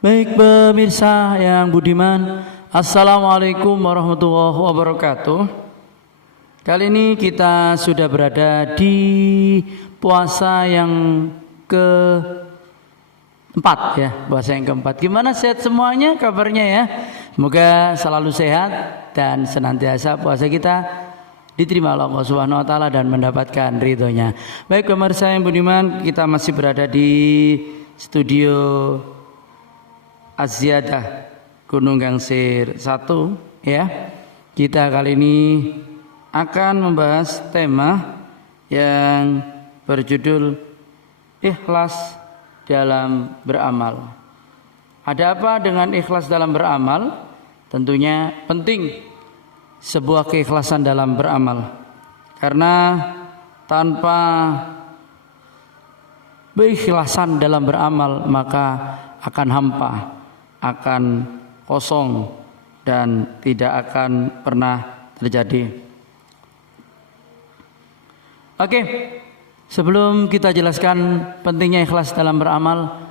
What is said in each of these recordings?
Baik pemirsa yang budiman, Assalamualaikum warahmatullahi wabarakatuh. Kali ini kita sudah berada di puasa yang keempat ya, puasa yang keempat. Gimana, sehat semuanya kabarnya ya? Semoga selalu sehat dan senantiasa puasa kita diterima oleh Allah Subhanahu wa taala dan mendapatkan ridhonya. Baik pemirsa yang budiman, kita masih berada di studio Az-Ziyadah Gunung Gangsir 1 ya. Kita kali ini akan membahas tema yang berjudul ikhlas dalam beramal. Ada apa dengan ikhlas dalam beramal? Tentunya penting sebuah keikhlasan dalam beramal, karena tanpa keikhlasan dalam beramal maka akan hampa, akan kosong dan tidak akan pernah terjadi. Oke, sebelum kita jelaskan pentingnya ikhlas dalam beramal,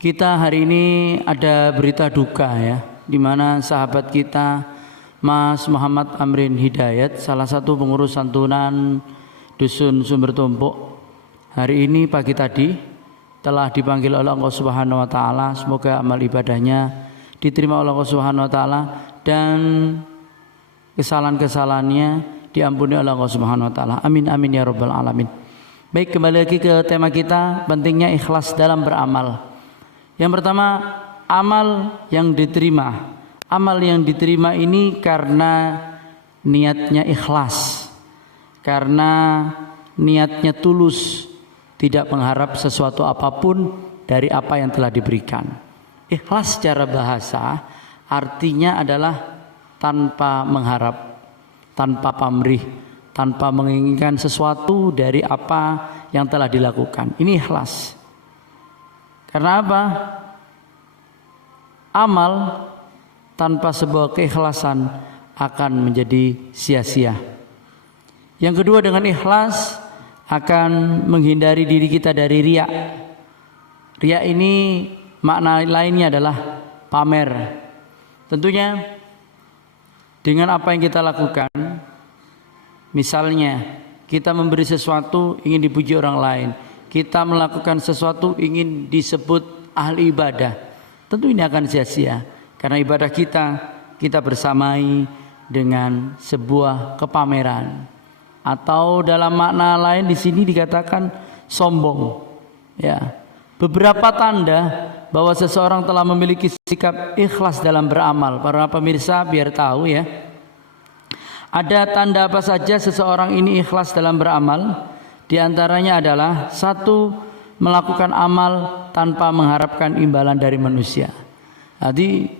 kita hari ini ada berita duka ya, di mana sahabat kita Mas Muhammad Amrin Hidayat, salah satu pengurus santunan Dusun Sumber Tumpuk, hari ini pagi tadi telah dipanggil oleh Allah Subhanahu wa taala. Semoga amal ibadahnya diterima oleh Allah Subhanahu wa taala dan kesalahan-kesalahannya diampuni oleh Allah Subhanahu wa taala. Amin amin ya rabbal alamin. Baik, kembali lagi ke tema kita, pentingnya ikhlas dalam beramal. Yang pertama, amal yang diterima. Amal yang diterima ini karena niatnya ikhlas, karena niatnya tulus, tidak mengharap sesuatu apapun dari apa yang telah diberikan. Ikhlas secara bahasa artinya adalah tanpa mengharap, tanpa pamrih, tanpa menginginkan sesuatu dari apa yang telah dilakukan. Ini ikhlas. Karena apa? Amal tanpa sebuah keikhlasan akan menjadi sia-sia. Yang kedua, dengan ikhlas akan menghindari diri kita dari riya. Riya ini makna lainnya adalah pamer. Tentunya dengan apa yang kita lakukan, misalnya kita memberi sesuatu ingin dipuji orang lain, kita melakukan sesuatu ingin disebut ahli ibadah, tentu ini akan sia-sia, karena ibadah kita bersamai dengan sebuah kepameran. Atau dalam makna lain di sini dikatakan sombong. Ya, beberapa tanda bahwa seseorang telah memiliki sikap ikhlas dalam beramal. Para pemirsa biar tahu ya. Ada tanda apa saja seseorang ini ikhlas dalam beramal? Di antaranya adalah 1, melakukan amal tanpa mengharapkan imbalan dari manusia. Jadi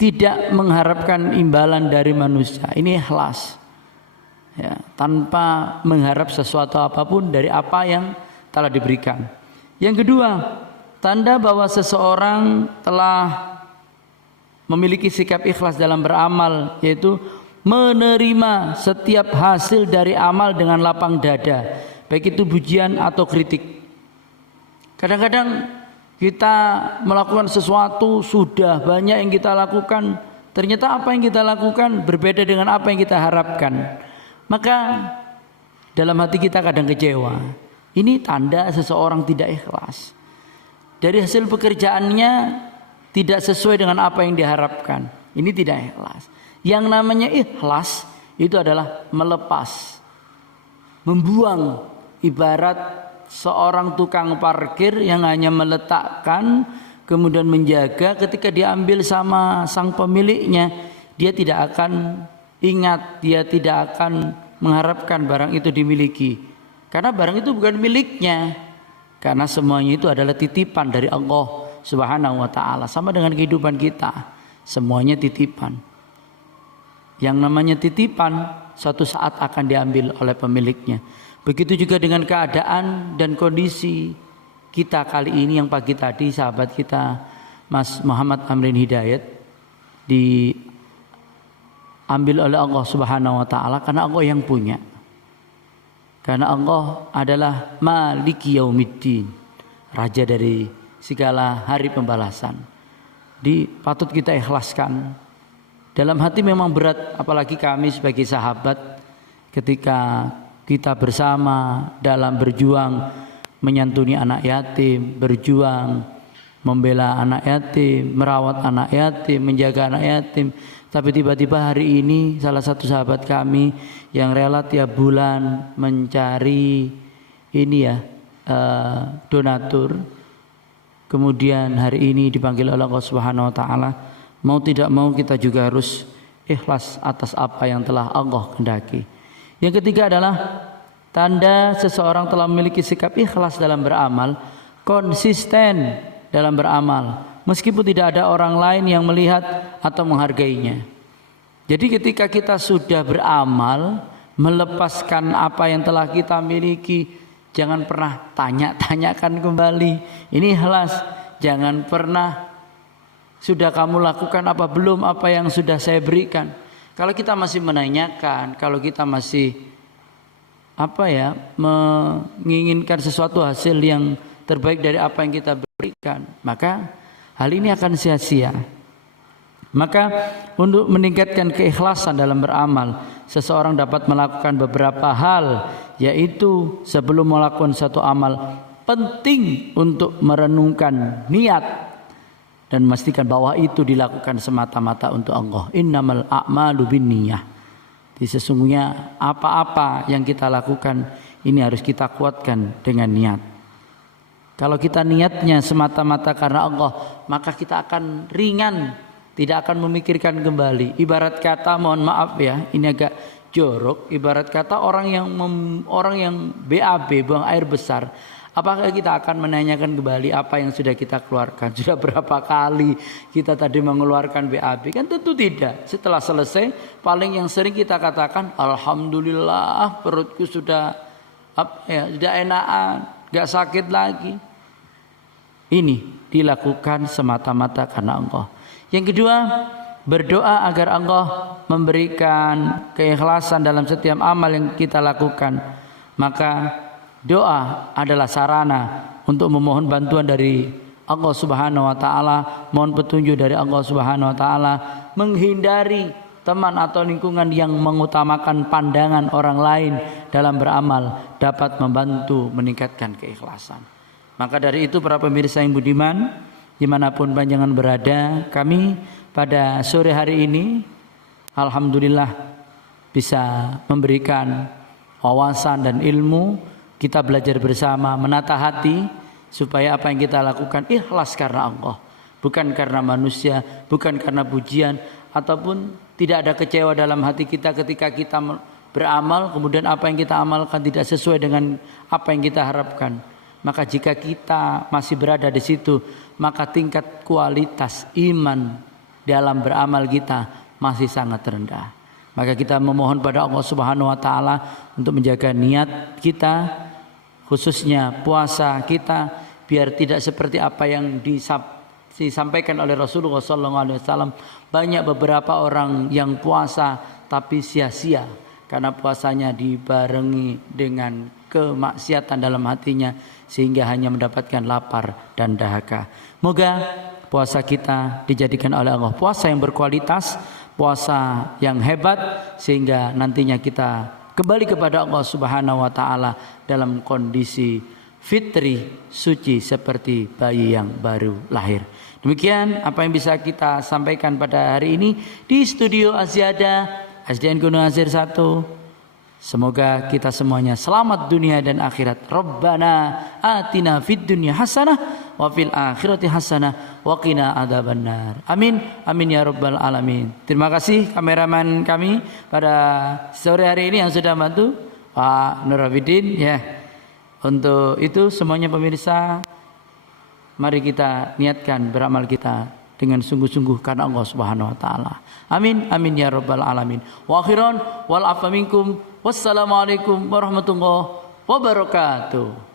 tidak mengharapkan imbalan dari manusia. Ini ikhlas. Ya, tanpa mengharap sesuatu apapun dari apa yang telah diberikan. Yang kedua, tanda bahwa seseorang telah memiliki sikap ikhlas dalam beramal, yaitu menerima setiap hasil dari amal dengan lapang dada, baik itu pujian atau kritik. Kadang-kadang kita melakukan sesuatu, sudah banyak yang kita lakukan, ternyata apa yang kita lakukan berbeda dengan apa yang kita harapkan. Maka dalam hati kita kadang kecewa. Ini tanda seseorang tidak ikhlas. Dari hasil pekerjaannya tidak sesuai dengan apa yang diharapkan. Ini tidak ikhlas. Yang namanya ikhlas itu adalah melepas, membuang. Ibarat seorang tukang parkir yang hanya meletakkan kemudian menjaga, ketika diambil sama sang pemiliknya, dia tidak akan ingat, dia tidak akan mengharapkan barang itu dimiliki, karena barang itu bukan miliknya, karena semuanya itu adalah titipan dari Allah Subhanahu wa taala. Sama dengan kehidupan kita, semuanya titipan. Yang namanya titipan suatu saat akan diambil oleh pemiliknya. Begitu juga dengan keadaan dan kondisi kita kali ini, yang pagi tadi sahabat kita Mas Muhammad Amrin Hidayat diambil oleh Allah Subhanahu wa taala, karena Allah yang punya. Karena Allah adalah Maliki Yaumiddin, raja dari segala hari pembalasan. patut kita ikhlaskan. Dalam hati memang berat, apalagi kami sebagai sahabat ketika kita bersama dalam berjuang menyantuni anak yatim, berjuang membela anak yatim, merawat anak yatim, menjaga anak yatim. Tapi tiba-tiba hari ini salah satu sahabat kami yang rela tiap bulan mencari donatur, kemudian hari ini dipanggil oleh Allah Subhanahu wa taala. Mau tidak mau kita juga harus ikhlas atas apa yang telah Allah kehendaki. Yang ketiga adalah tanda seseorang telah memiliki sikap ikhlas dalam beramal, konsisten dalam beramal, meskipun tidak ada orang lain yang melihat atau menghargainya. Jadi ketika kita sudah beramal, melepaskan apa yang telah kita miliki, jangan pernah tanya-tanyakan kembali. Ini ikhlas. Jangan pernah sudah kamu lakukan apa belum apa yang sudah saya berikan. Kalau kita masih menanyakan, kalau kita masih menginginkan sesuatu hasil yang terbaik dari apa yang kita berikan, maka hal ini akan sia-sia. Maka untuk meningkatkan keikhlasan dalam beramal, seseorang dapat melakukan beberapa hal, yaitu sebelum melakukan satu amal penting untuk merenungkan niat dan memastikan bahwa itu dilakukan semata-mata untuk Allah. Innamal a'malu binniyah. Sesungguhnya apa-apa yang kita lakukan ini harus kita kuatkan dengan niat. Kalau kita niatnya semata-mata karena Allah, maka kita akan ringan, tidak akan memikirkan kembali. Ibarat kata, mohon maaf ya, ini agak jorok. Ibarat kata orang yang BAB, buang air besar. Apakah kita akan menanyakan kembali apa yang sudah kita keluarkan? Sudah berapa kali kita tadi mengeluarkan BAB? Kan tentu tidak. Setelah selesai, paling yang sering kita katakan, alhamdulillah perutku sudah enakan, gak sakit lagi. Ini dilakukan semata-mata karena Allah. Yang kedua, berdoa agar Allah memberikan keikhlasan dalam setiap amal yang kita lakukan. Maka doa adalah sarana untuk memohon bantuan dari Allah Subhanahu wa taala, mohon petunjuk dari Allah Subhanahu wa taala, menghindari teman atau lingkungan yang mengutamakan pandangan orang lain dalam beramal dapat membantu meningkatkan keikhlasan. Maka dari itu para pemirsa yang budiman, dimanapun panjenengan berada, kami pada sore hari ini alhamdulillah bisa memberikan wawasan dan ilmu. Kita belajar bersama menata hati supaya apa yang kita lakukan ikhlas karena Allah, bukan karena manusia, bukan karena pujian, ataupun tidak ada kecewa dalam hati kita ketika kita beramal kemudian apa yang kita amalkan tidak sesuai dengan apa yang kita harapkan. Maka jika kita masih berada di situ, maka tingkat kualitas iman dalam beramal kita masih sangat rendah. Maka kita memohon pada Allah Subhanahu wa taala untuk menjaga niat kita, khususnya puasa kita, biar tidak seperti apa yang disampaikan oleh Rasulullah SAW. Banyak beberapa orang yang puasa tapi sia-sia karena puasanya dibarengi dengan kemaksiatan dalam hatinya sehingga hanya mendapatkan lapar dan dahaga. Moga puasa kita dijadikan oleh Allah puasa yang berkualitas, puasa yang hebat, sehingga nantinya kita kembali kepada Allah Subhanahu wa taala dalam kondisi fitri suci seperti bayi yang baru lahir. Demikian apa yang bisa kita sampaikan pada hari ini di studio Aziada SDN Gunung Azir 1. Semoga kita semuanya selamat dunia dan akhirat. Rabbana atina fid dunya hasanah wa fil akhirati hasanah wa qina adzabannar. Amin. Amin ya rabbal alamin. Terima kasih kameraman kami pada sore hari ini yang sudah bantu Pak Nur Abidin ya. Untuk itu semuanya pemirsa, mari kita niatkan beramal kita dengan sungguh-sungguh karena Allah Subhanahu wa taala. Amin. Amin ya rabbal alamin. Wa akhiran wal afa minkum. Wassalamualaikum warahmatullahi wabarakatuh.